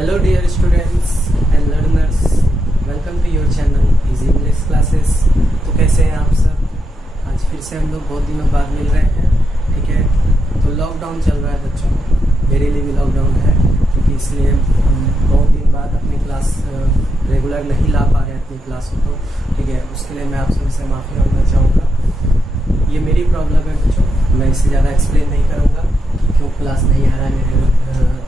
Hello dear students and learners, welcome to your channel Easy English Classes। तो कैसे हैं आप सब? आज फिर से हम लोग बहुत दिनों बाद मिल रहे हैं, ठीक है। तो लॉकडाउन चल रहा है बच्चों, मेरे लिए भी लॉकडाउन है, क्योंकि इसलिए हम बहुत दिन बाद अपनी क्लास रेगुलर नहीं ला पा रहे हैं अपनी क्लास को, ठीक है। उसके लिए मैं आप सबसे माफ़ी मांगना चाहूँगा। ये मेरी प्रॉब्लम है बच्चों, मैं इससे ज़्यादा एक्सप्लेन नहीं करूँगा कि क्यों क्लास नहीं आ रहा है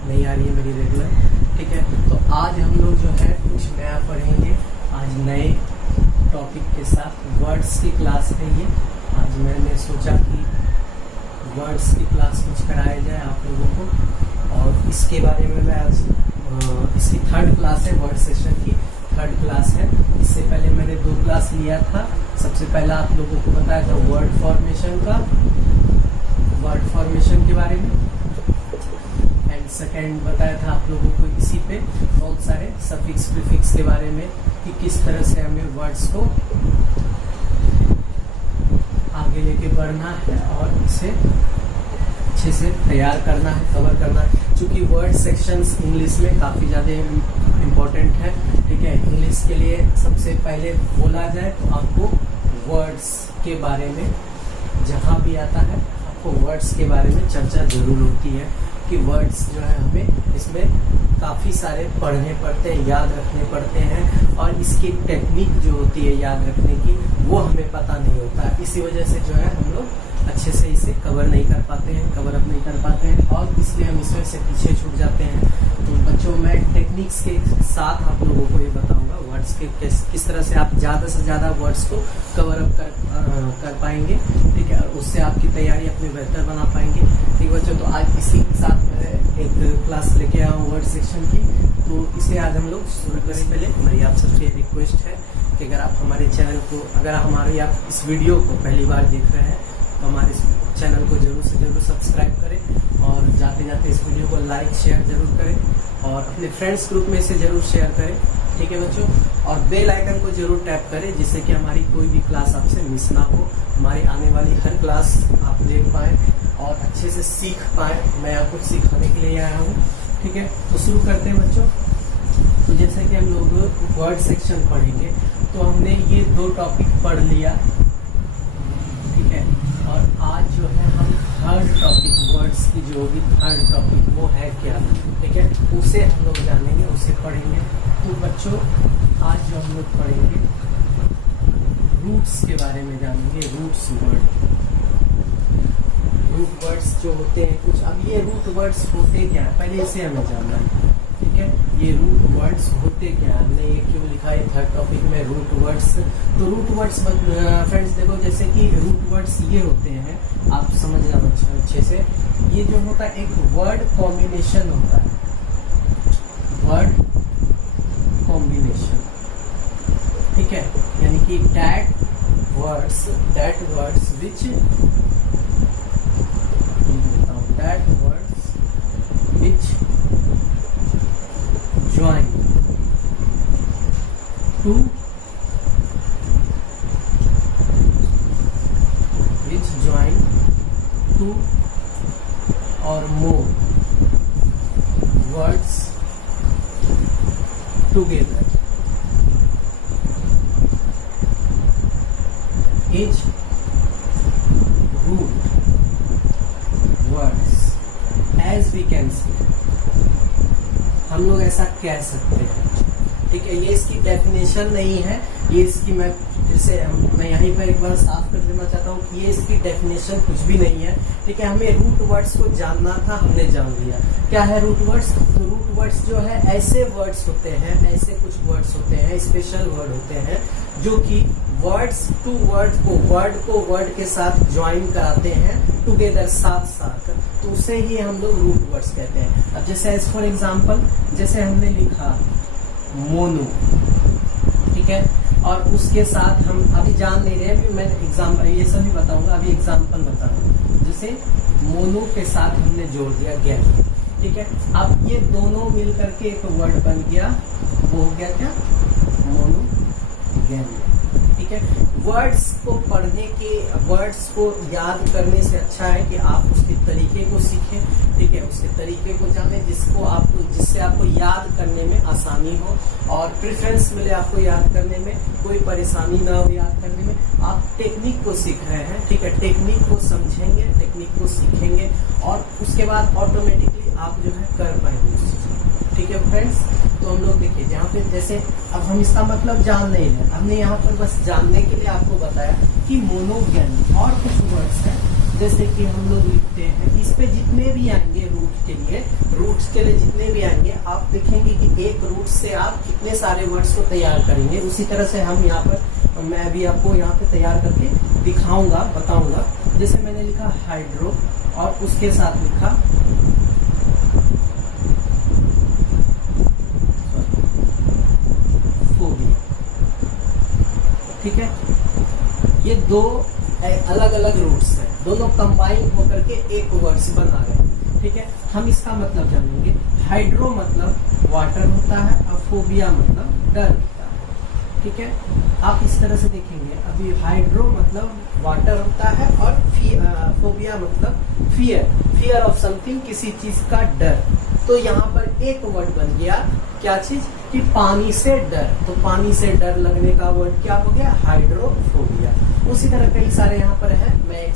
नहीं आ रही है मेरी रेगुलर, ठीक है। तो आज हम लोग जो है कुछ नया पढ़ेंगे, आज नए टॉपिक के साथ। वर्ड्स की क्लास है ये। आज मैंने सोचा कि वर्ड्स की क्लास कुछ कराया जाए आप लोगों को, और इसके बारे में मैं आज इसकी थर्ड क्लास है, वर्ड सेशन की थर्ड क्लास है। इससे पहले मैंने 2 क्लास लिया था। सबसे पहला आप लोगों को बताया था वर्ड फॉर्मेशन के बारे में, एंड सेकेंड बताया था आप लोगों को इसी पे बहुत सारे सफिक्स प्रीफिक्स के बारे में कि किस तरह से हमें वर्ड्स को आगे लेके बढ़ना है और इसे अच्छे से तैयार करना है, कवर करना है। क्योंकि वर्ड सेक्शंस इंग्लिश में काफ़ी ज़्यादा इम्पोर्टेंट है, ठीक है। इंग्लिश के लिए सबसे पहले बोला जाए तो आपको वर्ड्स के बारे में जहाँ भी आता है आपको वर्ड्स के बारे में चर्चा जरूर होती है कि वर्ड्स जो है हमें इसमें काफ़ी सारे पढ़ने पड़ते हैं, याद रखने पड़ते हैं, और इसकी टेक्निक जो होती है याद रखने की वो हमें पता नहीं होता। इसी वजह से जो है हम लोग अच्छे से इसे कवर नहीं कर पाते हैं, कवर अप नहीं कर पाते हैं, और इसलिए हम इसमें से पीछे छूट जाते हैं। तो बच्चों, मैं टेक्निक्स के साथ आप लोगों को ये बताऊंगा वर्ड्स के किस तरह से आप ज़्यादा से ज़्यादा वर्ड्स को कवर अप कर पाएंगे, ठीक है, और उससे आपकी तैयारी अपनी बेहतर बना पाएंगे, ठीक है बच्चों। तो आज इसी के साथ मैं एक क्लास लेके आया हूँ वर्ड सेक्शन की, तो इसे आज हम लोग शुरू करने पहले मेरी आप सबसे रिक्वेस्ट है कि अगर आप हमारे चैनल को, अगर हमारे आप इस वीडियो को पहली बार देख रहे हैं तो हमारे इस चैनल को जरूर से जरूर सब्सक्राइब करें, और जाते जाते इस वीडियो को लाइक शेयर जरूर करें, और अपने फ्रेंड्स ग्रुप में इसे जरूर शेयर करें, ठीक है बच्चों। और बेल आइकन को जरूर टैप करें, जिससे कि हमारी कोई भी क्लास आपसे मिस ना हो, हमारी आने वाली हर क्लास आप देख पाएँ और अच्छे से सीख पाएँ। मैं आपको सिखाने के लिए आया हूँ, ठीक है। तो शुरू करते हैं बच्चों। तो जैसे कि हम लोग वर्ड सेक्शन पढ़ेंगे, तो हमने ये 2 टॉपिक पढ़ लिया, ठीक है। और आज जो है हम थर्ड टॉपिक, वर्ड्स की जो होगी थर्ड टॉपिक वो है क्या, ठीक है, उसे हम लोग जानेंगे, उसे पढ़ेंगे। तो बच्चों, आज जो हम लोग पढ़ेंगे रूट्स के बारे में जानेंगे। रूट्स रूट वर्ड्स जो होते हैं कुछ। अब ये रूट वर्ड्स होते क्या है, पहले इसे हमें जानना है, ठीक है। ये रूट वर्ड्स होते क्या है, हमने ये क्यों लिखा है थर्ड टॉपिक में रूट वर्ड्स। तो रूट वर्ड्स फ्रेंड्स देखो, जैसे कि रूट वर्ड्स ये होते हैं, आप समझ जाओ अच्छे से। ये जो होता है एक वर्ड कॉम्बिनेशन होता है, वर्ड कॉम्बिनेशन, ठीक है। यानी कि that words which join two or more words together is root words, as we can see। हम लोग ऐसा कह सकते हैं, ठीक है। ये इसकी डेफिनेशन नहीं है, ये इसकी मैं फिर से मैं यहीं पर एक बार साफ कर देना चाहता हूँ कि ये इसकी डेफिनेशन कुछ भी नहीं है, ठीक है। हमें रूट वर्ड्स को जानना था, हमने जान लिया। क्या है रूट वर्ड्स? तो रूट वर्ड्स जो है ऐसे वर्ड्स होते हैं, ऐसे कुछ वर्ड्स होते हैं, स्पेशल वर्ड होते हैं, जो कि वर्ड्स टू वर्ड को वर्ड के साथ ज्वाइन कराते हैं टुगेदर, साथ साथ। तो उसे ही हम लोग रूट वर्ड्स कहते हैं। अब जैसे एज फॉर एग्जाम्पल, जैसे हमने लिखा मोनो, ठीक है, और उसके साथ हम अभी जान नहीं रहे, अभी मैं एग्जाम्पल ये सभी बताऊंगा, अभी एग्जाम्पल बताऊंगा। जैसे मोनो के साथ हमने जोड़ दिया गेम, ठीक है। अब ये दोनों मिल करके एक वर्ड बन गया, वो हो गया क्या? मोनो गेम, ठीक है। ठीक है, वर्ड्स को पढ़ने के, वर्ड्स को याद करने से अच्छा है कि आप उसके तरीके को सीखें, ठीक है, उसके तरीके को जानें जिससे आपको याद करने में आसानी हो और प्रेफरेंस मिले आपको याद करने में, कोई परेशानी ना हो याद करने में। आप टेक्निक को सीख रहे हैं, ठीक है, टेक्निक को समझेंगे, टेक्निक को सीखेंगे और उसके बाद ऑटोमेटिकली आप जो है कर पाएंगे उस चीज को, ठीक है फ्रेंड्स। तो हम लोग देखिए यहाँ पे जैसे अब हम इसका मतलब जान नहीं रहे, हमने यहाँ पर बस जानने के लिए आपको बताया कि मोनोगैनी और कुछ वर्ड्स हैं जैसे कि हम लोग लिखते हैं, इस पे जितने भी आएंगे रूट्स के लिए जितने भी आएंगे आप देखेंगे कि एक रूट से आप कितने सारे वर्ड्स को तैयार करेंगे। उसी तरह से हम यहाँ पर, मैं अभी आपको यहाँ पे तैयार करके दिखाऊंगा, बताऊंगा। जैसे मैंने लिखा हाइड्रो और उसके साथ लिखा फोबिया, ठीक है, ये दो अलग अलग रूट्स हैं, दोनों कंबाइन होकर के एक वर्ड्स बना रहे हैं, ठीक है। हम इसका मतलब जानेंगे। हाइड्रो मतलब वाटर होता है और फोबिया मतलब डर होता है, ठीक है। आप इस तरह से देखेंगे, अभी हाइड्रो मतलब वाटर होता है और फोबिया मतलब फियर ऑफ समथिंग, किसी चीज का डर। तो यहाँ पर एक वर्ड बन गया, क्या चीज, कि पानी से डर। तो पानी से डर लगने का वर्ड क्या हो गया, हाइड्रोफोबिया। उसी तरह कई सारे यहाँ पर है, मैं एक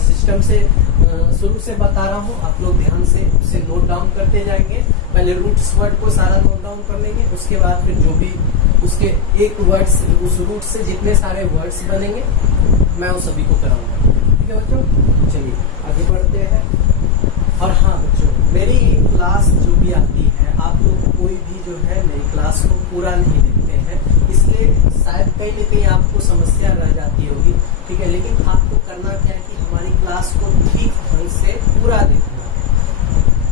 सिस्टम से शुरू से बता रहा हूँ, आप लोग ध्यान से उसे नोट डाउन करते जाएंगे। पहले रूट्स वर्ड को सारा नोट डाउन कर लेंगे, उसके बाद फिर जो भी उसके एक वर्ड से, उस रूट से जितने सारे वर्ड्स बनेंगे मैं उन सभी को कराऊंगा, ठीक है बच्चों। चलिए आगे बढ़ते हैं। और हाँ बच्चों, मेरी क्लास जो भी आती है, आप लोग कोई भी जो है मेरी क्लास को पूरा नहीं देखते हैं, इसलिए शायद कहीं न कहीं आपको समस्या रह जाती होगी, ठीक है। लेकिन आपको करना क्या है कि हमारी क्लास को ठीक ढंग से पूरा देखना है।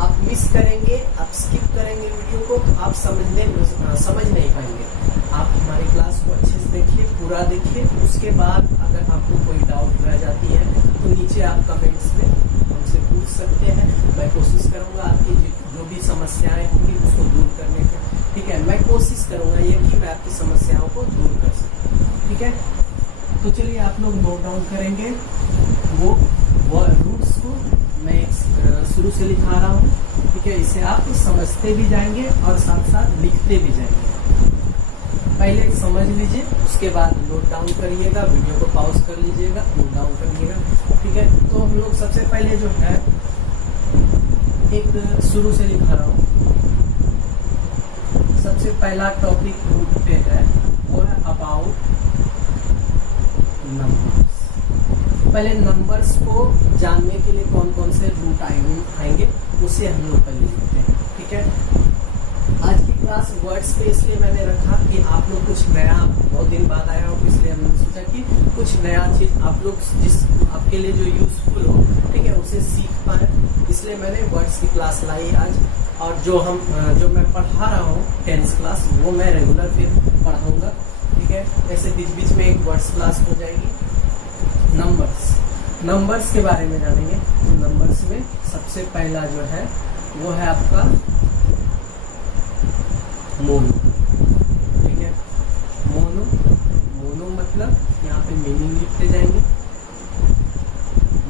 आप मिस करेंगे, आप स्किप करेंगे वीडियो को, तो आप समझ नहीं पाएंगे। आप हमारी क्लास को अच्छे से देखिए, पूरा देखिए। उसके बाद अगर आपको कोई डाउट रह जाती है तो नीचे आप कमेंट्स में हमसे पूछ सकते हैं। मैं कोशिश करूंगा आपकी जो भी समस्याएं होंगी उसको दूर करने का, ठीक है। मैं कोशिश करूंगा ये कि मैं आपकी समस्याओं को दूर कर सकूं, ठीक है। तो चलिए आप लोग नोट डाउन करेंगे वो रूट्स को, मैं शुरू से लिखा रहा हूँ, ठीक है। इसे आप समझते भी जाएंगे और साथ साथ लिखते भी जाएंगे। पहले समझ लीजिए, उसके बाद नोट डाउन करिएगा, वीडियो को पॉज कर लीजिएगा, नोट डाउन करिएगा, ठीक है। तो हम लोग सबसे पहले जो है एक शुरू से लिखा रहा हूँ, सबसे पहला टॉपिक रूट पे है, वो है अबाउट नंबर्स। पहले नंबर्स को जानने के लिए कौन कौन से रूट आएंगे उसे हम लोग पहले लिखते हैं, ठीक है। आज की क्लास वर्ड्स पे इसलिए मैंने रखा कि आप लोग कुछ नया, बहुत दिन बाद आया हो, इसलिए हमने सोचा कि कुछ नया चीज आप लोग जिस आपके लिए जो यूजफुल हो, ठीक है, उसे सीख पाए, इसलिए मैंने वर्ड्स की क्लास लाई आज। और जो मैं पढ़ा रहा हूँ 10th क्लास, वो मैं रेगुलर फिर पढ़ाऊंगा, ठीक है। ऐसे बीच बीच में एक वर्ड्स क्लास हो जाएगी। नंबर्स के बारे में जानेंगे। तो नंबर्स में सबसे पहला जो है वो है आपका मोनो, ठीक है। मोनो मतलब यहाँ पे मीनिंग लिखते जाएंगे।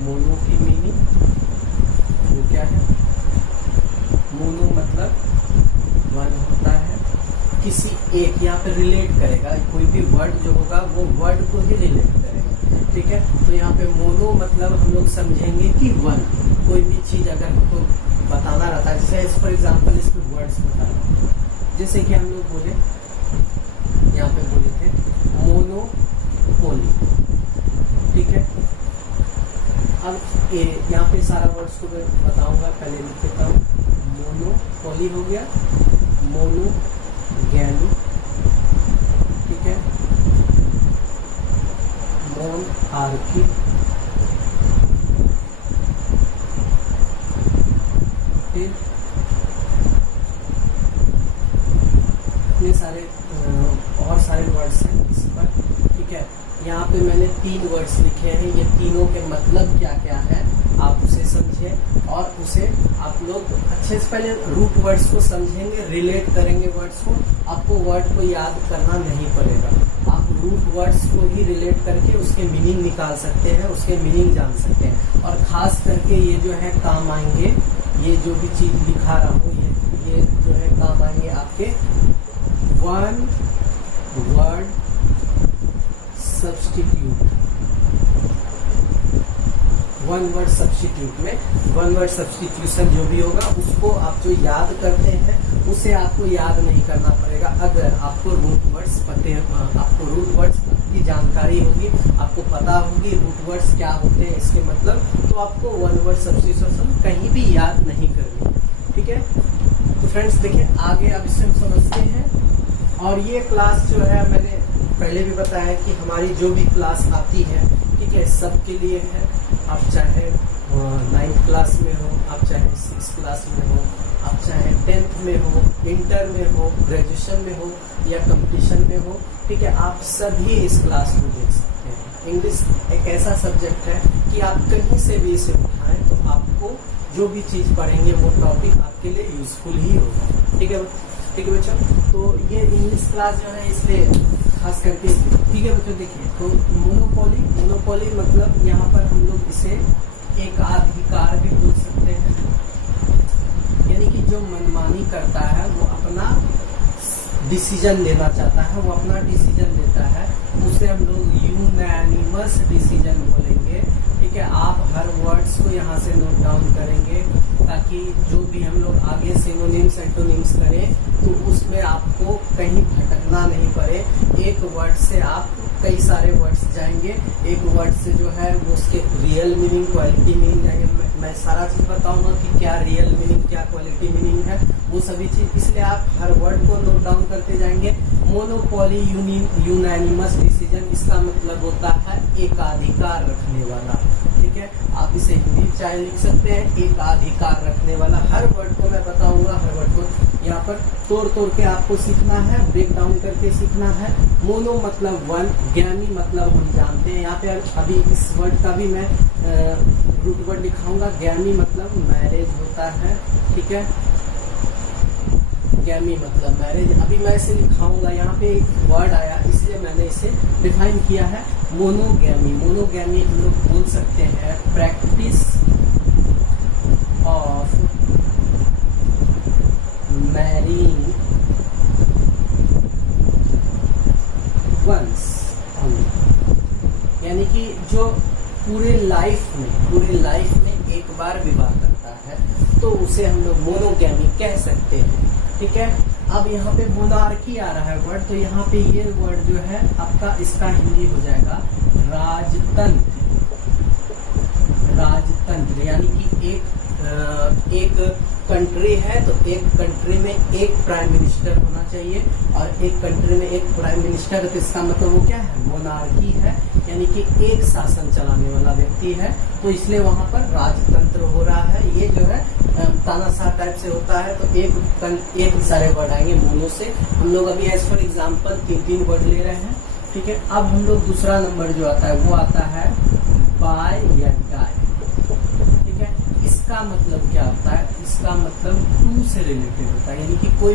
मोनो की मीनिंग वो क्या है, मोनो मतलब वन होता है, किसी एक, यहाँ पे रिलेट करेगा, कोई भी वर्ड जो होगा वो वर्ड को ही रिलेट करेगा, ठीक है। तो यहाँ पे मोनो मतलब हम लोग समझेंगे कि वन, कोई भी चीज अगर हमको बताना रहता है, जैसे फॉर एग्जाम्पल इसमें वर्ड्स बताना, जैसे कि हम लोग बोले, यहाँ पे बोले थे मोनोपोली, ठीक है। अब यहाँ पे सारा वर्ड्स को मैं बताऊंगा, पहले लिख देता हूँ। मोनोपोली हो गया, मोनोगैनी, ठीक है, मोनआर्की, फिर इतने सारे और सारे वर्ड्स हैं इस पर, ठीक है। यहाँ पे मैंने 3 वर्ड्स लिखे हैं, ये तीनों के मतलब क्या क्या है आप उसे समझें और उसे आप लोग अच्छे से पहले रूट वर्ड्स को समझेंगे, रिलेट करेंगे वर्ड्स को। आपको वर्ड को याद करना नहीं पड़ेगा, आप रूट वर्ड्स को ही रिलेट करके उसके मीनिंग निकाल सकते हैं, उसके मीनिंग जान सकते हैं। और खास करके ये जो है काम आएंगे, ये जो भी चीज दिखा रहा हूँ ये जो है काम आएंगे आपके one word substitute. One word substitute में वन वर्ड सब्स्टिट्यूशन जो भी होगा उसको आप जो याद करते हैं उसे आपको याद नहीं करना पड़ेगा। अगर आपको रूट वर्ड्स आपको रूट वर्ड्स की जानकारी होगी, आपको पता होगी रूट वर्ड्स क्या होते हैं इसके मतलब, तो आपको वन वर्ड सब्स्टिट्यूशन कहीं भी याद नहीं करनी है। ठीक है, तो फ्रेंड्स देखिए आगे अब इसे हम समझते हैं। और ये क्लास जो है मैंने पहले भी बताया कि हमारी जो भी क्लास आती है, ठीक है, सबके लिए है। आप चाहे 9th क्लास में हो, आप चाहे 6th क्लास में हो, आप चाहे 10th में हो, इंटर में हो, ग्रेजुएशन में हो या कंपटीशन में हो, ठीक है, आप सभी इस क्लास को देख सकते हैं। इंग्लिश एक ऐसा सब्जेक्ट है कि आप कहीं से भी इसे उठाएं तो आपको जो भी चीज पढ़ेंगे वो टॉपिक आपके लिए यूजफुल ही होगा। ठीक है बच्चों, तो ये इंग्लिश क्लास जो है इसलिए खास करके, ठीक है बच्चों। देखिए तो मोनोपोली मतलब यहाँ पर हम लोग इसे एकाधिकार भी बोल सकते हैं, यानी कि जो मनमानी करता है वो अपना डिसीजन लेना चाहता है, वो अपना डिसीजन लेता है, उसे हम लोग यूनैनिमस डिसीजन बोलेंगे। ठीक है, आप हर वर्ड्स को यहाँ से नोट डाउन करेंगे ताकि जो भी हम लोग आगे सिनोनिम्स एंटोनिम्स करें तो उसमें आपको कहीं भटकना नहीं पड़े। एक वर्ड से आप कई सारे वर्ड्स जाएंगे, एक वर्ड से जो है वो उसके रियल मीनिंग, क्वालिटी मीनिंग जाएंगे। मैं सारा चीज बताऊंगा कि क्या रियल मीनिंग, क्या क्वालिटी मीनिंग है, वो सभी चीज, इसलिए आप हर वर्ड को नोट डाउन करते जाएंगे। मोनोपोली यूनैनिमस डिसीजन, इसका मतलब होता है एकाधिकार रखने वाला। ठीक है, आप इसे हिंदी चाहे लिख सकते हैं, एकाधिकार रखने वाला। हर वर्ड को मैं बताऊंगा, हर वर्ड को यहाँ पर तोड़ के आपको सीखना है, ब्रेक डाउन करके सीखना है। मोनो मतलब वन, ज्ञानी मतलब हम जानते हैं। यहाँ पे अभी इस वर्ड का भी मैं रूट वर्ड लिखाऊंगा। ज्ञानी मतलब मैरिज होता है, ठीक है, ज्ञानी मतलब मैरिज। अभी मैं इसे लिखाऊंगा, यहाँ पे एक वर्ड आया इसलिए मैंने इसे डिफाइन किया है। मोनोगैमी हम लोग बोल सकते हैं practice of marrying once only, यानी कि जो पूरे लाइफ में एक बार विवाह करता है तो उसे हम लोग मोनोगैमी कह सकते हैं। ठीक है, अब यहाँ पे मोनार्की आ रहा है वर्ड, तो यहाँ पे ये वर्ड जो है आपका, इसका हिंदी हो जाएगा राजतंत्र, यानी कि एक कंट्री है तो एक कंट्री में एक प्राइम मिनिस्टर होना चाहिए, और एक कंट्री में एक प्राइम मिनिस्टर, तो इसका मतलब वो क्या है, मोनार्की है, यानी कि एक शासन चलाने वाला व्यक्ति है, तो इसलिए वहां पर राजतंत्र हो रहा है। ये जो है तानाशाह टाइप से होता है, तो एक सारे वर्ड आएंगे मोनो से। हम लोग अभी एज फॉर एग्जाम्पल 3 वर्ड ले रहे हैं। ठीक है, अब हम लोग दूसरा नंबर जो आता है वो आता है बाय या डाई। ठीक है, इसका मतलब क्या होता है, इसका मतलब टू से रिलेटेड होता है, यानी कि कोई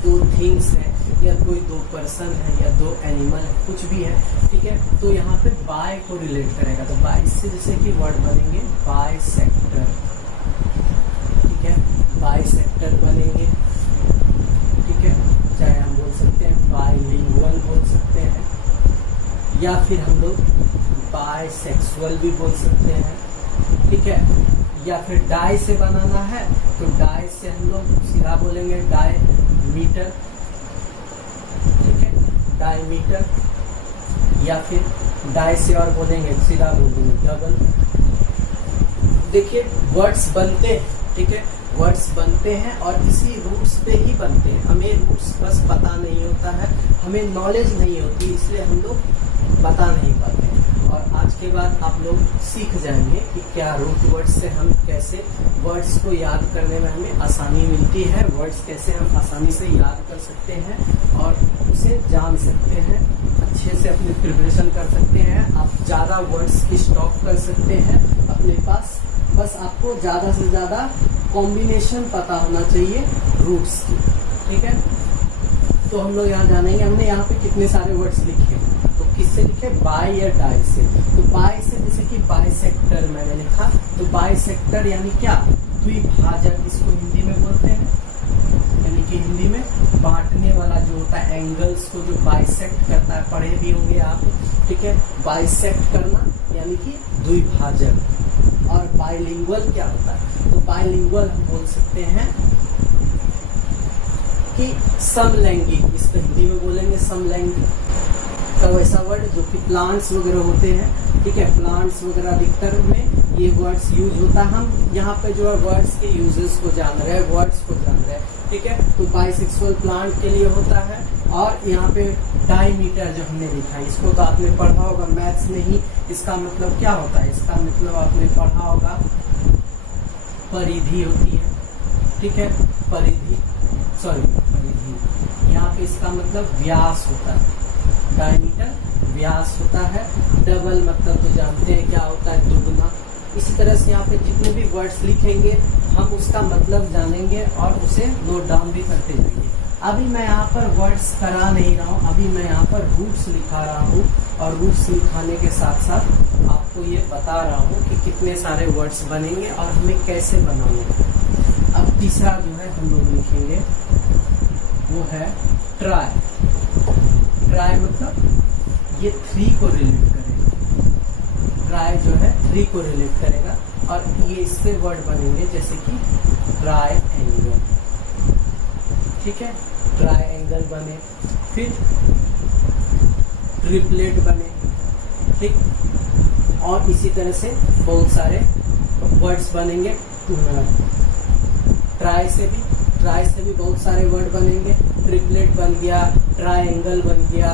दो थिंग्स है या कोई 2 पर्सन है या 2 एनिमल है, कुछ भी है। ठीक है, तो यहाँ पे बाय को रिलेट करेगा, तो बाय से जैसे कि वर्ड बनेंगे बाय सेक्टर। ठीक है, बाय सेक्टर बनेंगे। ठीक है, चाहे हम बोल सकते हैं बायलिंगुअल बोल सकते हैं, या फिर हम लोग बायसेक्सुअल भी बोल सकते हैं। ठीक है, या फिर डाई से बनाना है तो डाई से हम लोग सीधा बोलेंगे डायमीटर। ठीक है, डायमीटर, या फिर डाई से और बोलेंगे सीधा बोलेंगे डबल। देखिए वर्ड्स बनते हैं, ठीक है, वर्ड्स बनते हैं और इसी रूट्स पे ही बनते हैं। हमें रूट्स बस पता नहीं होता है, हमें नॉलेज नहीं होती, इसलिए हम लोग बता नहीं पाते। और आज के बाद आप लोग सीख जाएंगे कि क्या रूट वर्ड्स से हम कैसे वर्ड्स को याद करने में हमें आसानी मिलती है, वर्ड्स कैसे हम आसानी से याद कर सकते हैं और उसे जान सकते हैं, अच्छे से अपनी प्रिपरेशन कर सकते हैं। आप ज़्यादा वर्ड्स की स्टॉक कर सकते हैं अपने पास, बस आपको ज़्यादा से ज़्यादा कॉम्बिनेशन पता होना चाहिए रूट्स की। ठीक है, तो हम लोग यहाँ जानेंगे। हमने यहाँ पे कितने सारे वर्ड्स लिखे, तो किससे लिखे, बाय या डाई से। तो बाय से जैसे कि बाइसेक्टर मैंने लिखा, तो बाइसेक्टर यानी क्या, द्विभाजक, इसको हिंदी में बोलते हैं, यानी कि हिंदी में बांटने वाला जो होता है, एंगल्स को जो बाइसेक्ट करता है, पढ़े भी होंगे आप, ठीक है। बाइसेक्ट करना यानी कि द्विभाजक। और बाइलिंगुअल क्या होता है, तो बाइलिंगुअल हम बोल सकते हैं कि समलैंगिक, इसको हिंदी में बोलेंगे समलैंगिक का वैसा वर्ड जो कि प्लांट्स वगैरह होते हैं, ठीक है। प्लांट्स वगैरह अधिकतर में ये वर्ड्स यूज होता है। हम यहाँ पे जो है वर्ड्स के यूजेस को जान रहे हैं, वर्ड्स को जान रहे हैं, ठीक है। तो बाइसेक्सुअल प्लांट के लिए होता है। और यहाँ पे डायमीटर जो हमने लिखा है, इसको तो आपने पढ़ा होगा मैथ्स में ही। इसका मतलब क्या होता है, इसका मतलब आपने पढ़ा होगा, परिधि होती है, ठीक है, परिधि, यहाँ पे इसका मतलब व्यास होता है, डायमीटर व्यास होता है। डबल मतलब तो जानते हैं क्या होता है, दुगना। इसी तरह से यहाँ पे जितने भी वर्ड्स लिखेंगे हम उसका मतलब जानेंगे और उसे नोट डाउन भी करते जाएंगे। अभी मैं यहाँ पर वर्ड्स करा नहीं रहा हूँ, अभी मैं यहाँ पर रूट्स लिखा रहा हूँ, और रूट्स लिखाने के साथ साथ आपको ये बता रहा हूँ कि कितने सारे वर्ड्स बनेंगे और हमें कैसे बनाने। अब तीसरा जो है हम लोग लिखेंगे वो है ट्राई। ट्राई मतलब ये 3 को रिलेट करेगा, ट्राई जो है 3 को रिलेट करेगा, और ये इससे वर्ड बनेंगे जैसे कि ट्रायंगल, ठीक है, ट्रायंगल बने, फिर ट्रिपलेट बने, ठीक। और इसी तरह से बहुत सारे वर्ड्स बनेंगे। ट्राई से भी बहुत सारे वर्ड बनेंगे। ट्रिपलेट बन गया, ट्रायंगल बन गया,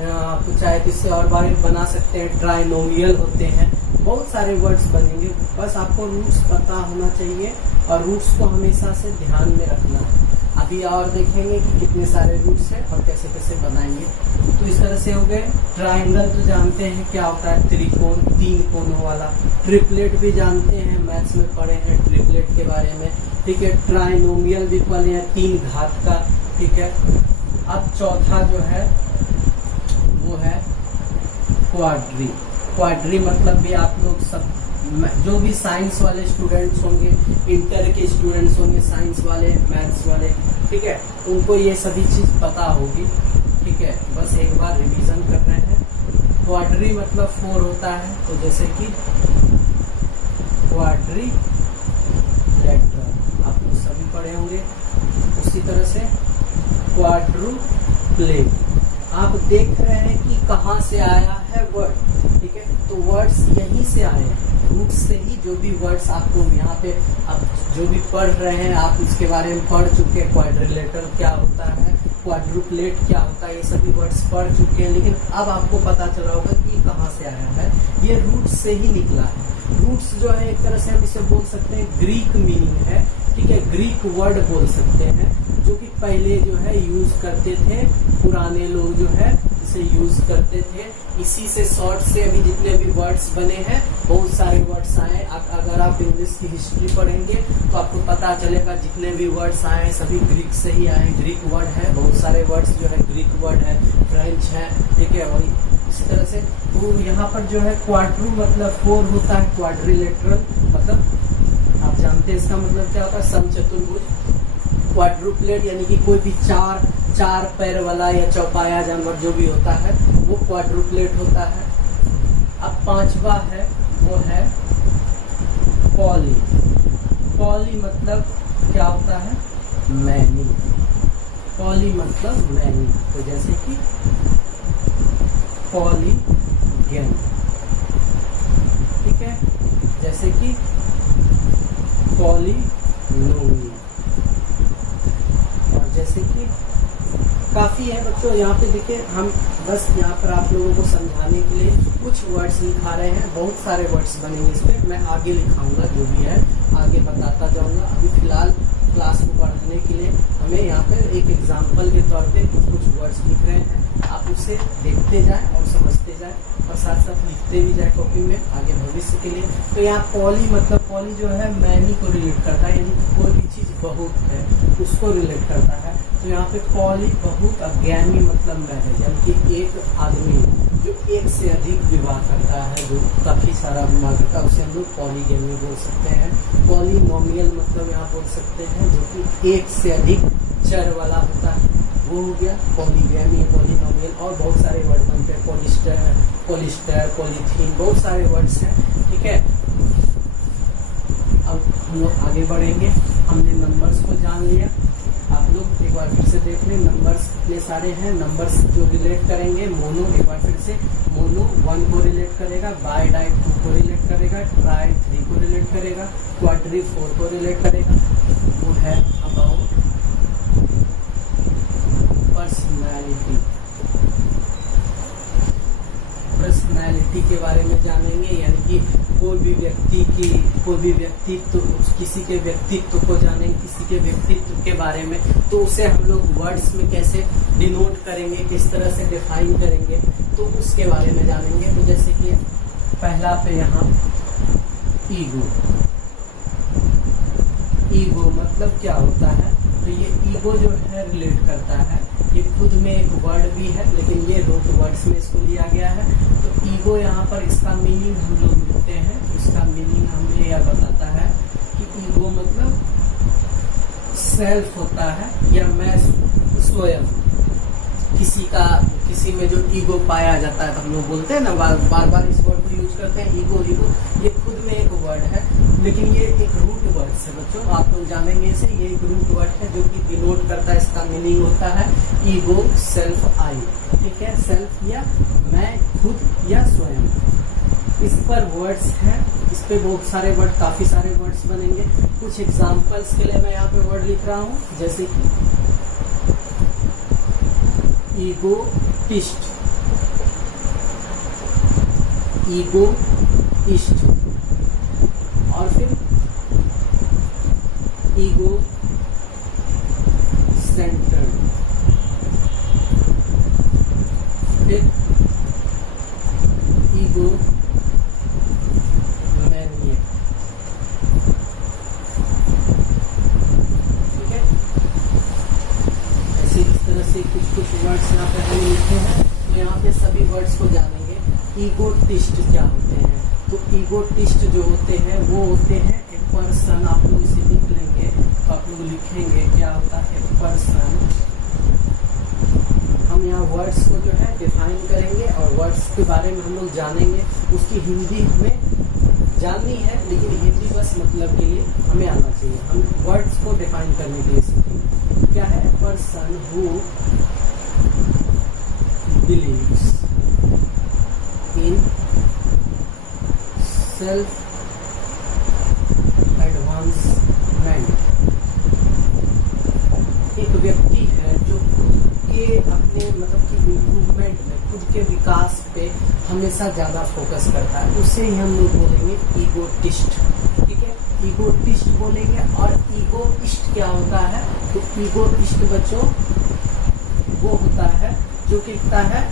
आप चाहे तो इससे और बार बना सकते हैं, ट्राइनोमियल होते हैं, बहुत सारे वर्ड्स बनेंगे। बस आपको रूट्स पता होना चाहिए और रूट्स को हमेशा से ध्यान में रखना है। अभी और देखेंगे कि कितने सारे रूट्स हैं और कैसे कैसे बनाएंगे। तो इस तरह से हो गए। ट्राइंगल तो जानते हैं क्या होता है, त्रिकोण, 3 कोनों वाला। ट्रिपलेट भी जानते हैं, मैथ्स में पढ़े हैं ट्रिपलेट के बारे में, ठीक है। ट्राइनोमियल भी पढ़े हैं, 3 घात का, ठीक है। अब चौथा जो है वो है क्वाड्री। क्वाड्री मतलब भी आप लोग सब जो भी साइंस वाले स्टूडेंट्स होंगे, इंटर के स्टूडेंट्स होंगे, साइंस वाले, मैथ्स वाले, ठीक है, उनको ये सभी चीज पता होगी, ठीक है। बस एक बार रिवीजन कर रहे हैं। क्वाड्री मतलब 4 होता है, तो जैसे कि क्वाड्री लेटरल आप लोग सभी पढ़े होंगे। उसी तरह से क्वाड्रुप्लेट, आप देख रहे हैं कि कहाँ से आया है वर्ड, ठीक है। तो वर्ड्स यहीं से आए हैं, रूट से ही। जो भी वर्ड्स आपको यहाँ पे आप जो भी पढ़ रहे हैं, आप इसके बारे में पढ़ चुके हैं, क्वाड्रिलेटरल क्या होता है, क्वाड्रुप्लेट क्या होता है, ये सभी वर्ड्स पढ़ चुके हैं। लेकिन अब आपको पता चला होगा कि कहाँ से आया है, ये रूट से ही निकला है। रूट्स जो है एक तरह से हम इसे बोल सकते हैं ग्रीक मीनिंग है, ठीक है, ग्रीक वर्ड बोल सकते हैं, जो कि पहले जो है यूज करते थे, पुराने लोग जो है इसे यूज करते थे। इसी से शॉर्ट से अभी जितने भी वर्ड्स बने हैं, बहुत सारे वर्ड्स आए। अगर आप इंग्लिश की हिस्ट्री पढ़ेंगे तो आपको पता चलेगा जितने भी वर्ड्स आए हैं सभी ग्रीक से ही आए। ग्रीक वर्ड है, बहुत सारे वर्ड्स जो है ग्रीक वर्ड है, फ्रेंच है, ठीक है। वही इस तरह से तो यहाँ पर जो है क्वाड्रू मतलब 4 होता है, क्वाड्रिलेटरल मतलब आप जानते हैं इसका मतलब क्या होता है, समचतुर्भुज। क्वाड्रुप्लेट यानी कि कोई भी चार पैर वाला या चौपाया जानवर जो भी होता है वो क्वाड्रुप्लेट होता है। अब 5वां है वो है पॉली। पॉली मतलब क्या होता है, मैनी। पॉली मतलब मैनी, तो जैसे कि पॉलीगन, ठीक है, जैसे कि पॉलीनोमियल, और जैसे कि काफी है बच्चों। यहाँ पे देखिए हम बस यहाँ पर आप लोगों को समझाने के लिए कुछ वर्ड्स लिखा रहे हैं, बहुत सारे वर्ड्स बनेंगे इसमें, मैं आगे लिखाऊंगा जो भी है, आगे बताता जाऊंगा। अभी फिलहाल क्लास को पढ़ने के लिए हमें यहाँ पे एक एग्जाम्पल के तौर पे कुछ वर्ड्स लिख रहे हैं, आप उसे देखते जाएं और समझते जाएं और साथ साथ लिखते भी जाए कॉपी में आगे भविष्य के लिए। तो यहाँ पॉली मतलब पॉली जो है मैनी को रिलेट करता है, यानी कोई भी चीज बहुत है उसको रिलेट करता है। तो यहाँ पे पॉली बहुत, अज्ञानी मतलब मैरिज, यानी कि एक आदमी जो एक से अधिक विवाह करता है, जो काफी सारा विवाह करता है, उसे हम लोग पॉलीगैमी बोल सकते हैं। पॉलीनोमियल मतलब यहाँ बोल सकते हैं जो कि एक से अधिक चर वाला होता है, वो हो गया पॉलीगैमी, पॉलीनोमियल। और बहुत सारे वर्ड बनते हैं, पॉलिस्टर, पॉलीथीन, बहुत सारे वर्ड्स हैं, ठीक है। अब हम लोग आगे बढ़ेंगे। हमने नंबर्स को जान लिया, आप लोग एक बार फिर से देख लें नंबर्स कितने सारे हैं। नंबर्स जो रिलेट करेंगे, मोनो, एक बार फिर से, मोनो 1 को रिलेट करेगा, बाई डाई 2 को रिलेट करेगा, ट्राई 3 को रिलेट करेगा, क्वाड्री 4 को रिलेट करेगा। वो है अबाउट पर्सनैलिटी। पर्सनैलिटी के बारे में जानेंगे, यानी कि कोई भी व्यक्तित्व, किसी के व्यक्तित्व को जानेंगे, किसी के व्यक्तित्व के बारे में, तो उसे हम लोग वर्ड्स में कैसे डिनोट करेंगे, किस तरह से डिफाइन करेंगे, तो उसके बारे में जानेंगे। तो जैसे कि पहला पे यहाँ ईगो। ईगो मतलब क्या होता है, तो ये ईगो जो है रिलेट करता है, ये खुद में एक वर्ड भी है, लेकिन ये रूट वर्ड्स में इसको लिया गया है। तो ईगो यहाँ पर इसका मीनिंग हम लोग लिखते हैं, इसका मीनिंग हमें यह बताता है कि ईगो मतलब सेल्फ होता है, या मैं स्वयं। किसी में जो ईगो पाया जाता है, तो हम लोग बोलते हैं ना, बार बार इस वर्ड को यूज करते हैं, ईगो। ये खुद में एक वर्ड है, लेकिन ये एक रूट वर्ड है बच्चों, आप लोग जानेंगे इसे। ये एक रूट वर्ड है जो कि डिनोट करता है, इसका मीनिंग होता है ईगो, सेल्फ, आई, ठीक है। सेल्फ या मैं, खुद या स्वयं। इस पर वर्ड्स हैं, इस पे बहुत सारे वर्ड, काफी सारे वर्ड्स बनेंगे। कुछ एग्जाम्पल्स के लिए मैं यहाँ पे वर्ड लिख रहा हूँ, जैसे कि ईगोइस्ट, ईगोइस्ट, और फिर ईगो सेंटर्ड, फिर ईगो मैनियक, ठीक है। ऐसे इस तरह से कुछ वर्ड्स यहाँ पे हमने लिखे हैं, तो यहाँ पे सभी वर्ड्स को जानेंगे। ईगोटिस्ट क्या होते हैं, तो ईगोटिस्ट जो होते हैं वो होते हैं एक पर्सन, आप लोग इसे लिख लेंगे, तो आप लोग लिखेंगे क्या होता है पर्सन। हम यहाँ वर्ड्स को जो है डिफाइन करेंगे और वर्ड्स के बारे में हम लोग जानेंगे। उसकी हिंदी हमें जाननी है, लेकिन हिंदी बस मतलब के लिए हमें आना चाहिए। हम वर्ड्स को डिफाइन करने के लिए सीखेंगे। क्या है person who believes in self advancement. एक व्यक्ति है जो खुद के अपने मतलब कि इम्प्रूवमेंट में, खुद के विकास पे हमेशा ज्यादा फोकस करता है, उसे ही हम लोग बोलेंगे ईगोटिस्ट, ठीक है। ईगोटिस्ट बोलेंगे। और ईगोइस्ट क्या होता है, तो ईगोइस्ट बच्चों वो होता है जो कहता है,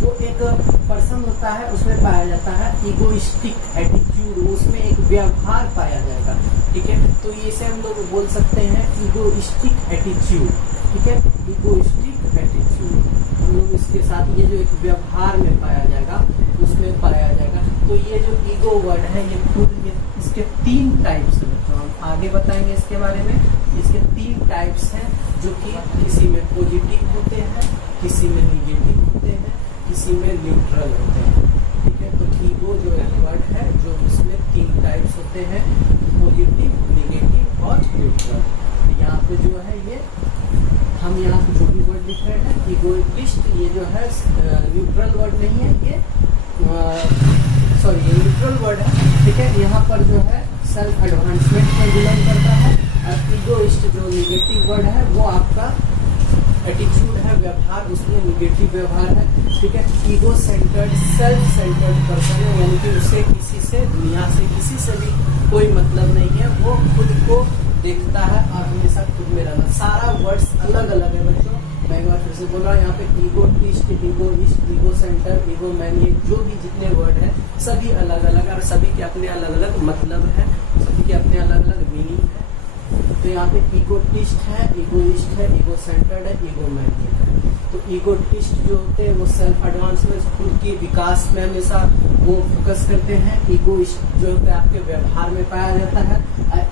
वो एक पर्सन होता है, उसमें पाया जाता है ईगोइस्टिक एटीट्यूड, उसमें एक व्यवहार पाया जाएगा, ठीक है। तो इसे हम लोग बोल सकते हैं ईगोइस्टिक एटीट्यूड, ठीक है। ईगोइस्टिक एटीट्यूड हम लोग इसके साथ, ये जो एक व्यवहार में पाया जाएगा, उसमें पाया जाएगा। तो ये जो ईगो वर्ड है, ये खुद इसके 3 टाइप्स है बच्चों, हम आगे बताएंगे इसके बारे में। इसके 3 टाइप्स हैं, जो कि किसी में पॉजिटिव होते हैं, किसी में निगेटिव होते हैं, किसी में न्यूट्रल होते हैं, ठीक है। तो ईगो जो एक वर्ड है, जो इसमें 3 टाइप्स होते हैं, पॉजिटिव, निगेटिव और न्यूट्रल। तो यहाँ पे जो है ये हम यहाँ जो भी वर्ड लिख रहे हैं ईगोइस्ट, ये जो है न्यूट्रल वर्ड नहीं है, ये ये न्यूट्रल वर्ड है, ठीक है। यहाँ पर जो है सेल्फ एडवांसमेंट में बिलोंग करता है। और ईगोइस्ट जो निगेटिव वर्ड है, वो आपका एटीट्यूड है, व्यवहार, उसमें निगेटिव व्यवहार है, ठीक है। Ego centred, self centred person है, यानी कि उसे किसी से, दुनिया से, किसी से भी कोई मतलब नहीं है, वो खुद को देखता है और हमेशा खुद में रहना। सारा वर्ड्स अलग अलग है बच्चों, मैं एक बार फिर से बोल रहा हूँ। यहाँ पे egoist, egoist, ego centre, ego maniac, जो भी जितने वर्ड है सभी अलग अलग, और सभी के अपने अलग अलग मतलब है, सभी के अपने अलग अलग मीनिंग है। तो तो यहाँ पे ईगोटिस्ट है, ईगोइस्ट है, ईगो सेंटर्ड है, ईगोमैनियक है। तो ईगोटिस्ट जो होते हैं वो सेल्फ एडवांसमेंट, खुद के विकास में हमेशा वो फोकस करते हैं। ईगोइस्ट जो होता है आपके व्यवहार में पाया जाता है।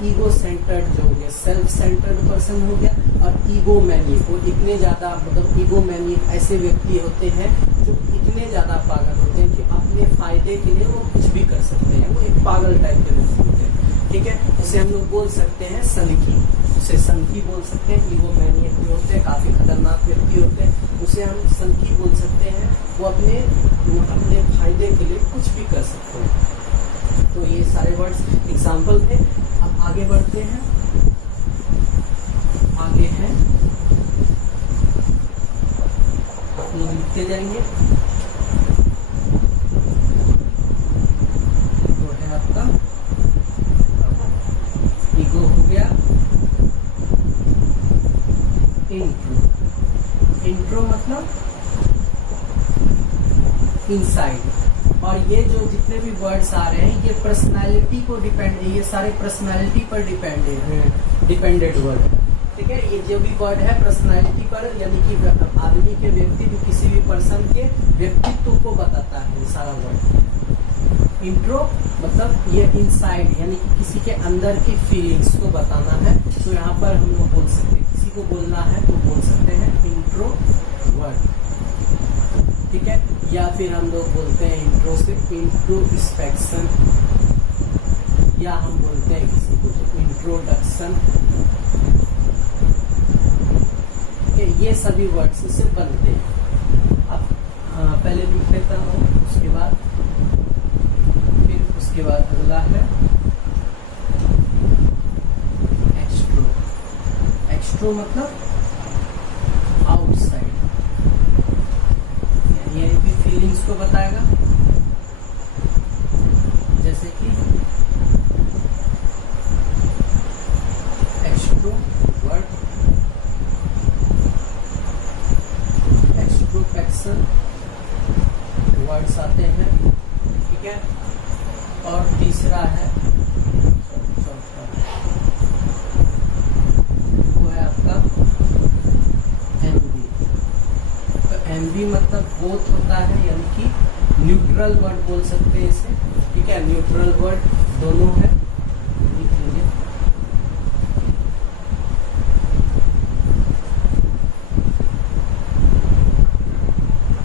ईगो सेंटर्ड जो हो गया, सेल्फ सेंटर्ड पर्सन हो गया। और ईगोमैनियक, वो इतने ज्यादा मतलब ईगोमैनियक ऐसे व्यक्ति होते हैं जो इतने ज्यादा पागल होते हैं कि अपने फायदे के लिए वो कुछ भी कर सकते हैं। वो एक पागल टाइप के व्यक्ति होते हैं, ठीक है। उसे हम लोग बोल सकते हैं सनकी, उसे सनकी बोल सकते हैं। ईगोमैनियक जो होते हैं काफी खतरनाक व्यक्ति होते हैं, उसे हम सनकी बोल सकते हैं। वो अपने फायदे के लिए कुछ भी कर सकते हैं। तो ये सारे वर्ड्स एग्जाम्पल थे। अब आगे बढ़ते हैं। आगे है, आप लोग लिखते जाएंगे। तो है आपका ईगो हो गया। इंट्रो, इंट्रो मतलब इनसाइड। और ये जो जितने भी वर्ड्स आ रहे हैं ये पर्सनालिटी को डिपेंड, ये सारे पर्सनालिटी पर डिपेंडेड वर्ड है, ठीक है। ये जो भी वर्ड है पर्सनालिटी पर, यानी कि आदमी के व्यक्तित्व, किसी भी पर्सन के व्यक्तित्व को बताता है ये सारा वर्ड। इंट्रो मतलब ये इनसाइड, यानी कि किसी के अंदर की फीलिंग्स को बताना है। तो यहाँ पर हम लोग बोल सकते हैं, किसी को बोलना है तो बोल सकते हैं इंट्रो वर्ड, ठीक है। या फिर हम लोग बोलते हैं इंट्रो से इंट्रोस्पेक्शन, या हम बोलते हैं किसी को तो इंट्रोडक्शन। ये सभी वर्ड्स से बनते हैं। अब पहले लिख लेता हूँ, उसके बाद अगला है एक्सट्रो। एक्सट्रो मतलब आउटसाइड, ये भी फीलिंग्स को बताएगा। जैसे कि एक्सट्रो वर्ड, एक्सट्रोस्पेक्शन वर्ड्स आते हैं, ठीक है। और तीसरा है वो है आपका एनवी। तो एनवी मतलब बोथ होता है, यानी कि न्यूट्रल वर्ड बोल सकते हैं इसे, ठीक है। न्यूट्रल वर्ड दोनों है, लिख लीजिए।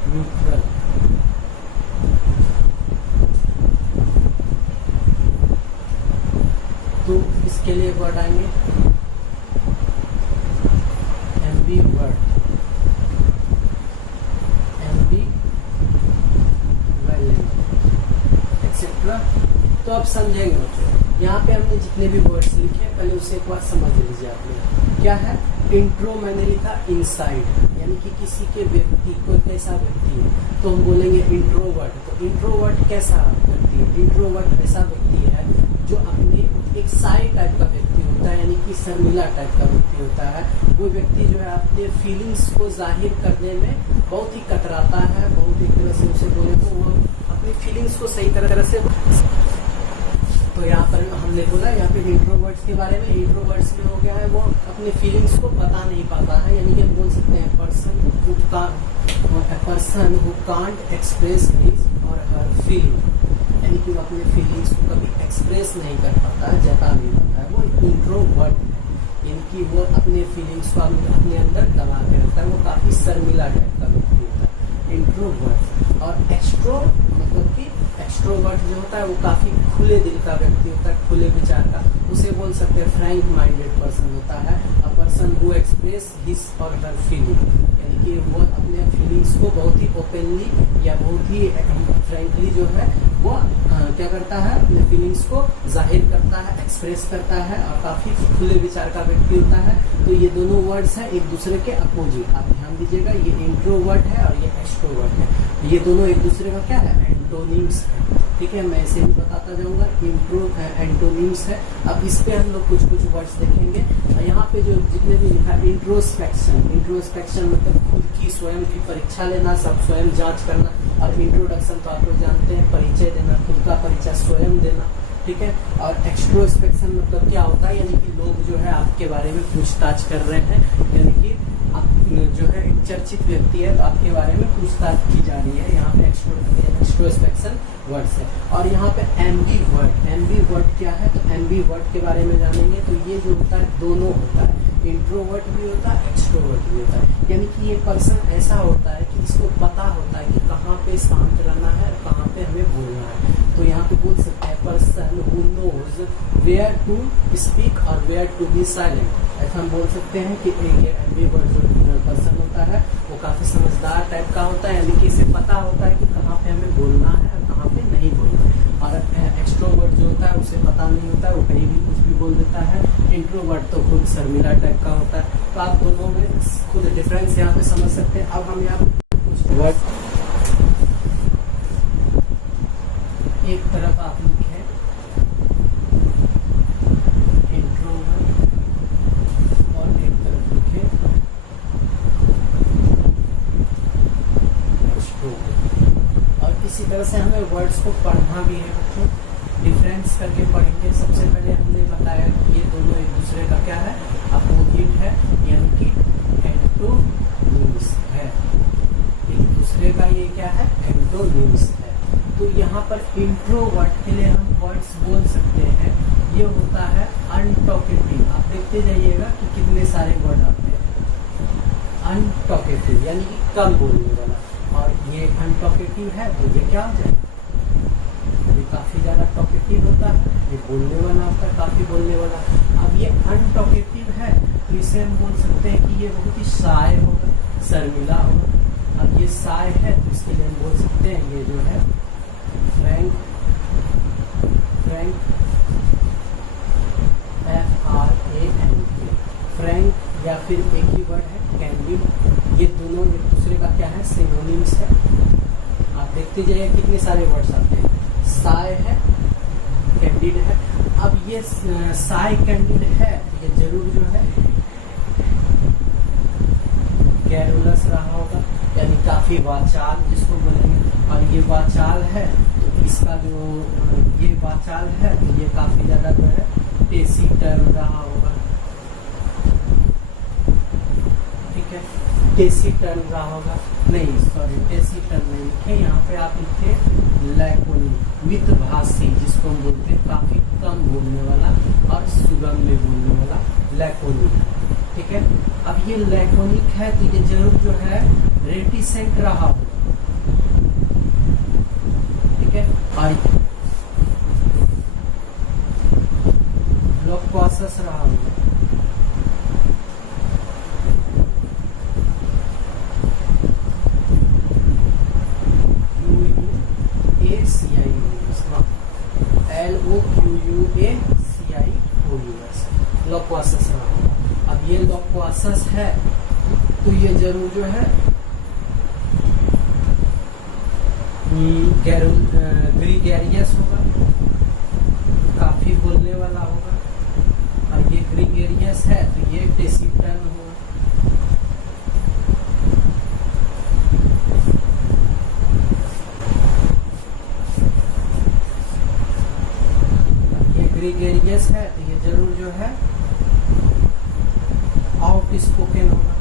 न्यूट्रल, तो इसके लिए वर्ड आएंगे एम्बी वर्ड, एम्बी एक्सेट्रा। तो अब समझेंगे बच्चों, यहाँ पे हमने जितने भी वर्ड्स लिखे पहले उसे एक बार समझ लीजिए आप लोग। क्या है इंट्रो, मैंने लिखा इनसाइड, यानी कि किसी के व्यक्ति को कैसा व्यक्ति है तो हम बोलेंगे इंट्रोवर्ट। तो इंट्रोवर्ट कैसा व्यक्ति है? इंट्रोवर्ट ऐसा व्यक्ति है जो अपने एक साई टाइप का व्यक्ति होता है, यानी कि शर्मिला टाइप का व्यक्ति होता है। वो व्यक्ति जो है अपने फीलिंग्स को जाहिर करने में बहुत ही कतराता है, बहुत एक तरह से उसे बोले तो वो अपनी फीलिंग्स को सही तरह से। तो यहाँ पर हमने बोला यहाँ पे इंट्रोवर्ट्स के बारे में। इंट्रोवर्ट्स में हो गया है वो अपने फीलिंग्स को बता नहीं पाता है, यानी कि हम बोल सकते हैं person who can't express his और हर फीलिंग, यानी कि वो अपने फीलिंग्स को कभी एक्सप्रेस नहीं कर पाता है, जता नहीं पाता है, वो इंट्रोवर्ट है। यानी कि वो अपने फीलिंग्स को अपने अंदर दबा के रखता है, वो काफी शर्मिला टाइप का व्यक्ति होता है, इंट्रोवर्ट। और एक्सट्रो मतलब कि एक्सट्रोवर्ट जो होता है वो काफी खुले दिल का व्यक्ति होता है, खुले विचार का, उसे बोल सकते हैं फ्रैंक माइंडेड पर्सन होता है। A person who express his और हर फीलिंग, यानी कि वो अपने फीलिंग्स को बहुत ही ओपनली या बहुत ही फ्रैंकली जो है वो क्या करता है, अपने फीलिंग्स को जाहिर करता है, एक्सप्रेस करता है और काफी खुले विचार का व्यक्ति होता है। तो ये दोनों वर्ड्स हैं एक दूसरे के अपोजिट, आप ध्यान दीजिएगा। ये इंट्रोवर्ट है और ये एक्सट्रोवर्ट है, ये दोनों एक दूसरे का क्या है, एंटोनिम्स है, ठीक है। मैं इसे भी बताता जाऊंगा, एंटोनिम्स है। अब इस पे हम लोग कुछ वर्ड्स देखेंगे। यहाँ पे जो जितने भी लिखा इंट्रोस्पेक्शन, इंट्रोस्पेक्शन मतलब खुद की स्वयं की परीक्षा लेना, सब स्वयं जांच करना। अब इंट्रोडक्शन तो आप लोग जानते हैं, परिचय देना, खुद का परिचय स्वयं देना, ठीक है। और एक्सट्रोस्पेक्शन मतलब क्या होता है, यानी कि लोग जो है आपके बारे में पूछताछ कर रहे हैं, यानी कि आप जो है एक चर्चित व्यक्ति है तो आपके बारे में पूछताछ की जा रही है। यहाँ पे एक्सट्रोस्पेक्शन वर्ड्स है। और यहाँ पे एम्बीवर्ट, एम्बीवर्ट क्या है, तो एम्बीवर्ट के बारे में जानेंगे। तो ये जो होता है दोनों होता है, इंट्रोवर्ट भी होता है, एक्सट्रोवर्ट भी होता है। यानी कि ये पर्सन ऐसा होता है कि इसको पता होता है कि कहाँ पे शांत रहना है और कहाँ पे हमें बोलना है। तो यहाँ पे बोल सकते हैं person who knows where to speak और वेयर टू बी साइलेंट। ऐसा हम बोल सकते हैं कि ये एम्बीवर्ट जो पर्सन होता है वो काफी समझदार टाइप का होता है, यानी कि इसे पता होता है कि कहाँ पे हमें बोलना है और कहाँ पे नहीं बोलना है। और एक्सट्रोवर्ट जो होता है उसे पता नहीं होता है, वो कहीं भी कुछ भी बोल देता है। इंट्रोवर्ट तो खुद शर्मिला टाइप का होता है। तो आप दोनों में खुद डिफरेंस यहाँ पे समझ सकते हैं। अब हम यहाँ पे कुछ वर्ड एक तरफ आप लिखे इंट्रोवर्ट और एक तरफ लिखे एक्सट्रोवर्ट। और इसी तरह से हमें वर्ड्स को पढ़ना भी है बच्चों, डिफरेंस करके पढ़ेंगे। सबसे पहले हमने बताया कि ये दोनों एक दूसरे का क्या है, अपोजिट है, यानी कि एंटोनिम्स है। एक दूसरे का ये क्या है, एंटोनिम्स है। तो यहाँ पर इंट्रोवर्ट के लिए हम वर्ड्स बोल सकते हैं, ये होता है अनटॉकेटिव। आप देखते जाइएगा कि कितने सारे वर्ड आते हैं। अनटॉकेटिव यानी कि कम बोलने वाला, और ये अनटॉकेटिव है तो ये क्या हो जाएगा, ये काफी ज्यादा टॉकेटिव होता है, ये बोलने वाला होता है, काफी बोलने वाला। अब ये अनटॉकेटिव है तो इसे हम बोल सकते हैं कि ये बहुत ही शाय होगा, शर्मिला होगा। अब ये शाय है तो इसके लिए हम बोल सकते हैं ये जो है फ्रैंक, फ्रैंक FRANK, फ्रैंक, या फिर एक ही वर्ड है कैंडिड। ये दोनों एक दूसरे का क्या है, सिनोनिम्स है। आप देखते जाइए कितने सारे वर्ड्स आते हैं। साय है, कैंडिड है। अब ये साय कैंडिड है, ये जरूर जो है कैरुलस रहा होगा, यानी काफी वाचाल जिसको बोलेंगे। और ये वाचाल है तो इसका जो ये वाचाल है तो ये काफी ज्यादा जो है टेसिटर्न रहा होगा, ठीक है, टेसिटर्न रहा होगा। नहीं सॉरी, टेसिटर्न नहीं लिखे, यहाँ पे आप लिखे लैकोनिक, मितभाषी जिसको हम बोलते हैं, काफी कम बोलने वाला और सुगम में बोलने वाला, लैकोनिक, ठीक है। अब ये लैकोनिक है तो ये जरूर जो है रेटिसेंट रहा होगा, ठीक है। और लोक्वासस रहा होगा, लोक्वासस रहा होगा। अब ये लोक्वासस है तो ये जरूर जो है ग्रीगेरियस होगा, काफी बोलने वाला होगा। और ये ग्रीगेरियस है तो ये टेसिटर्न होगा। ये ग्रीगेरियस है तो ये जरूर जो है आउट स्पोकन होगा।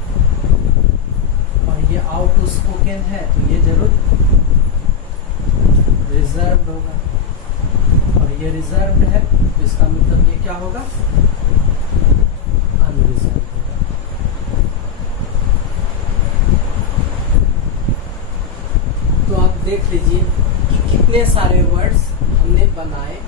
और ये आउट स्पोकन है तो ये जरूर रिजर्व होगा। और ये रिजर्व है तो इसका मतलब ये क्या होगा, अनरिजर्व होगा। तो आप देख लीजिए कि कितने सारे वर्ड्स हमने बनाए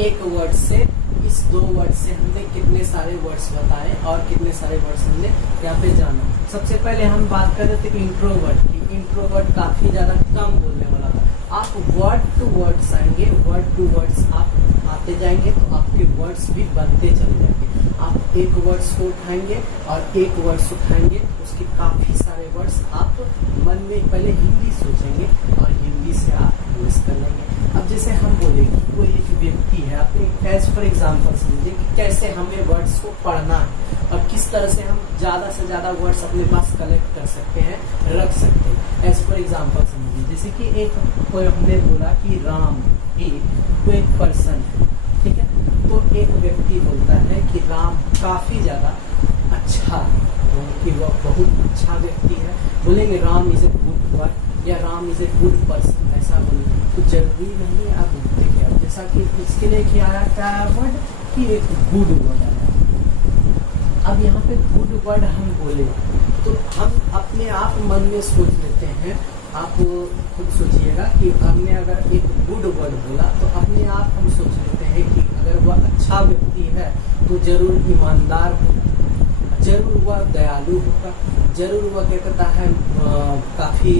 एक वर्ड से। इस दो वर्ड से हमने कितने सारे वर्ड्स बताए और कितने सारे वर्ड्स हमने यहाँ पे जाना। सबसे पहले हम बात कर रहे थे इंट्रोवर्ट की। इंट्रोवर्ट काफी ज्यादा कम बोलने वाला था। आप वर्ड टू वर्ड्स आएंगे, वर्ड टू वर्ड्स आप आते जाएंगे तो आपके वर्ड्स भी बनते चले जाएंगे। आप एक वर्ड्स को उठाएंगे और एक वर्ड्स उठाएंगे, उसके काफी सारे वर्ड्स आप मन में पहले हिंदी सोचेंगे और हिंदी से आप इंग्लिश कर लेंगे। अब जैसे हम बोले कि कोई एक व्यक्ति है, आपने एज फॉर एग्जाम्पल समझिए कि कैसे हमें वर्ड्स को पढ़ना है और किस तरह से हम ज्यादा से ज्यादा वर्ड्स अपने पास कलेक्ट कर सकते हैं, रख सकते हैं। एज फॉर एग्जाम्पल समझिए, जैसे कि एक कोई हमने बोला कि राम ही कोई एक पर्सन है, एक व्यक्ति बोलता है कि राम काफी ज्यादा अच्छा है, कि वह बहुत अच्छा व्यक्ति है, बोलेंगे Ram is a good boy या Ram is a good person, ऐसा बोलेंगे तो जरूरी नहीं है। आप देखिए, जैसा कि इसके लिए क्या आया, क्या वर्ड कि एक गुड वर्ड आया। अब यहाँ पे गुड वर्ड हम बोले तो हम अपने आप मन में सोच लेते हैं, आप खुद सोचिएगा कि हमने अगर एक गुड वर्ड बोला तो अपने आप हम सोच लेते हैं कि अगर वह अच्छा व्यक्ति है तो जरूर ईमानदार होगा, जरूर वह दयालु होगा, जरूर वह क्या कहता है काफी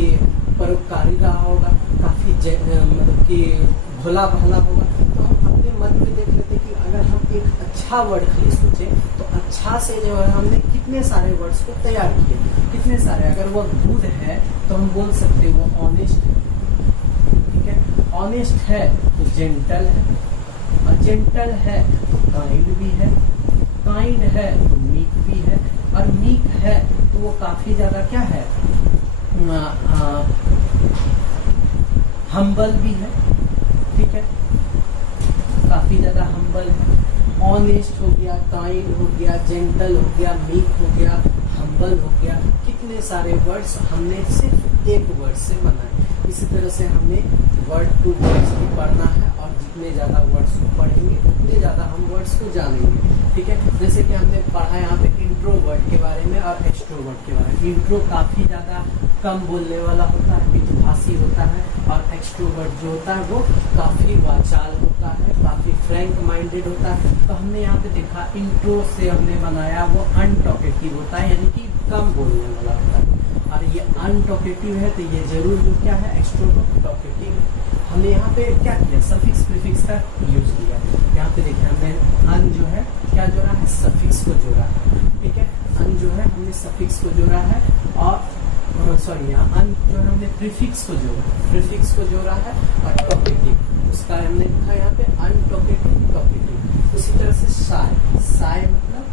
परोपकारी रहा होगा, काफी मतलब कि भोला भाला होगा। तो हम अपने मन में देख लेते कि अगर हम एक अच्छा वर्ड खाली सोचे तो अच्छा से जो है हमने कितने सारे वर्ड्स को तैयार किए, कितने सारे। अगर वह गुड है तो हम बोल सकते हैं वो ऑनेस्ट है, ठीक है, ऑनेस्ट है तो जेंटल है, और जेंटल है तो काइंड भी है, काइंड है तो मीक भी है, और मीक है तो वो काफी ज्यादा क्या है, हम्बल भी है, ठीक है, काफी ज्यादा हम्बल है। ऑनेस्ट हो गया, काइंड हो गया, जेंटल हो गया, मीक हो गया, हम्बल हो गया, कितने सारे वर्ड्स हमने सिर्फ एक वर्ड से बनाए। इसी तरह से हमें वर्ड टू वर्ड्स भी पढ़ना है, और जितने ज्यादा वर्ड्स को पढ़ेंगे उतने ज्यादा हम वर्ड्स को जानेंगे, ठीक है। जैसे कि हमने पढ़ा यहाँ पे इंट्रोवर्ट के बारे में और एक्सट्रोवर्ट के बारे में। इंट्रो काफी ज्यादा कम बोलने वाला होता है, मितभाषी होता है, और एक्सट्रोवर्ट जो होता है वो काफी वाचाल होता है, काफी फ्रैंक माइंडेड होता है। तो हमने यहाँ पे देखा इंट्रो से हमने बनाया वो अनटॉकेटिव होता है, यानी कि कम बोलने वाला होता है, और ये अनटॉकेटिव है तो ये जरूर जो क्या है एक्सट्रोवर्ट टॉकेटिव है। हमने यहाँ पे क्या किया, सफिक्स प्रीफिक्स का यूज किया। यहाँ पे देखिए हमने अन जो है क्या जोड़ा है, सफिक्स को जोड़ा है, ठीक है, अन जो है हमने सफिक्स को जोड़ा है, और सॉरी यहाँ अन जो है हमने प्रीफिक्स को जोड़ा है, और टॉकेटिव उसका हमने लिखा यहाँ पे अनटॉकेटिव टॉकेटिव। उसी तरह से साय मतलब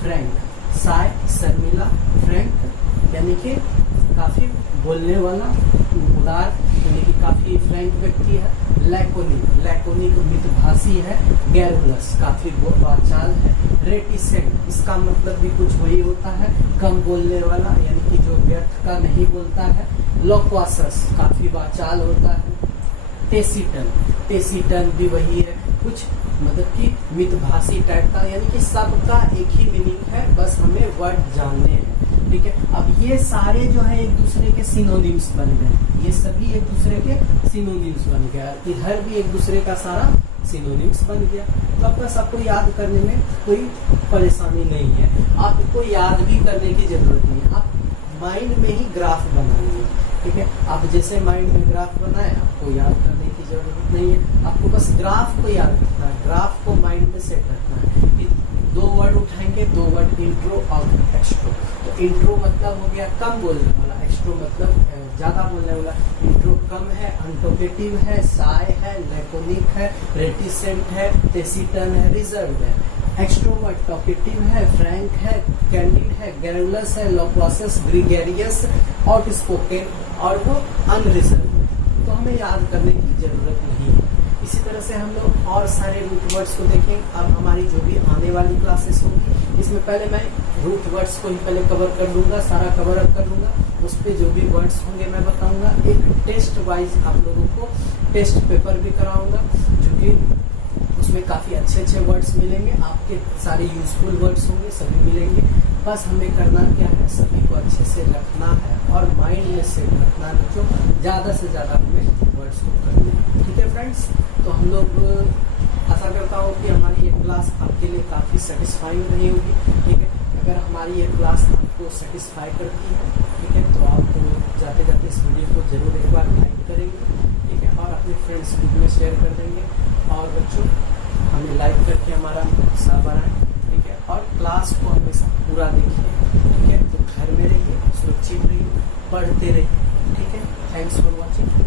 फ्रैंक, साय शर्मिला, फ्रैंक यानी कि काफी बोलने वाला, उदार यानी कि काफी फ्रैंक व्यक्ति है। लैकोनिक मितभाषी है। गैरुलस काफी वाचाल है। रेटिसेंट इसका मतलब भी कुछ वही होता है, कम बोलने वाला यानी कि जो व्यर्थ का नहीं बोलता है। लोक्वासस काफी वाचाल होता है। टेसिटन भी वही है, कुछ मतलब कि मितभाषी टाइप का, यानी कि सबका एक ही मीनिंग है, बस हमें वर्ड जानने हैं, ठीक है। अब ये सारे जो है एक दूसरे के सिनोनिम्स बन गए, ये सभी एक दूसरे के सिनोनिम्स बन गया, इधर भी एक दूसरे का सारा सिनोनिम्स बन गया। तो अब बस आपको याद करने में कोई परेशानी नहीं है, आपको याद भी करने की जरूरत नहीं है, आप माइंड में ही ग्राफ बनाएंगे, ठीक है। आप जैसे माइंड में ग्राफ बनाए, आपको याद करने की जरूरत नहीं है, आपको बस ग्राफ को याद रखना है, ग्राफ को माइंड में सेट रखना है। दो वर्ड उठाएंगे, दो वर्ड इंट्रो और एक्सट्रो। तो इंट्रो मतलब हो गया कम बोलने वाला, एक्सट्रो मतलब ज्यादा बोलने वाला। इंट्रो कम है, अनटॉकेटिव है, साय है, लैकोनिक है, रेटिसेंट है, टेसिटन है, रिजर्व है। एक्सट्रोवर्ट टॉकेटिव है, फ्रैंक है, कैंडिड है, गैरुलस है, लोक्वासस, ग्रीगेरियस, आउटस्पोकन और वो अनरिजर्व है। तो हमें याद करने की जरूरत नहीं है। इसी तरह से हम लोग और सारे रूट वर्ड्स को देखें। अब हमारी जो भी आने वाली क्लासेस होंगी, इसमें पहले मैं रूट वर्ड्स को ही पहले कवर कर लूंगा, सारा कवर अप कर लूंगा, उस पर जो भी वर्ड्स होंगे मैं बताऊंगा। एक टेस्ट वाइज आप लोगों को टेस्ट पेपर भी कराऊंगा, जो कि उसमें काफी अच्छे वर्ड्स मिलेंगे, आपके सारे यूजफुल वर्ड्स होंगे, सभी मिलेंगे। बस हमें करना क्या है, सभी को अच्छे से रखना है और माइंड में सेट रखना है, जो ज्यादा से ज्यादा हमें वर्ड्स को करना है, ठीक है फ्रेंड्स। तो हम लोग आशा करता हूँ कि हमारी ये क्लास आपके लिए काफी सेटिस्फाइंग रही होगी, ठीक है। अगर हमारी ये क्लास आपको सेटिस्फाई करती है, ठीक है, तो आप जाते जाते इस वीडियो को जरूर एक बार लाइक करेंगे, ठीक है, और अपने फ्रेंड्स ग्रुप में शेयर कर देंगे। और बच्चों हमें लाइक करके हमारा उत्साह बढ़ाएं, ठीक है, और क्लास को हमेशा पूरा देखिए, ठीक है। तो घर में रहिए, सुरक्षित रहिए, पढ़ते रहिए, ठीक है। Thanks for watching.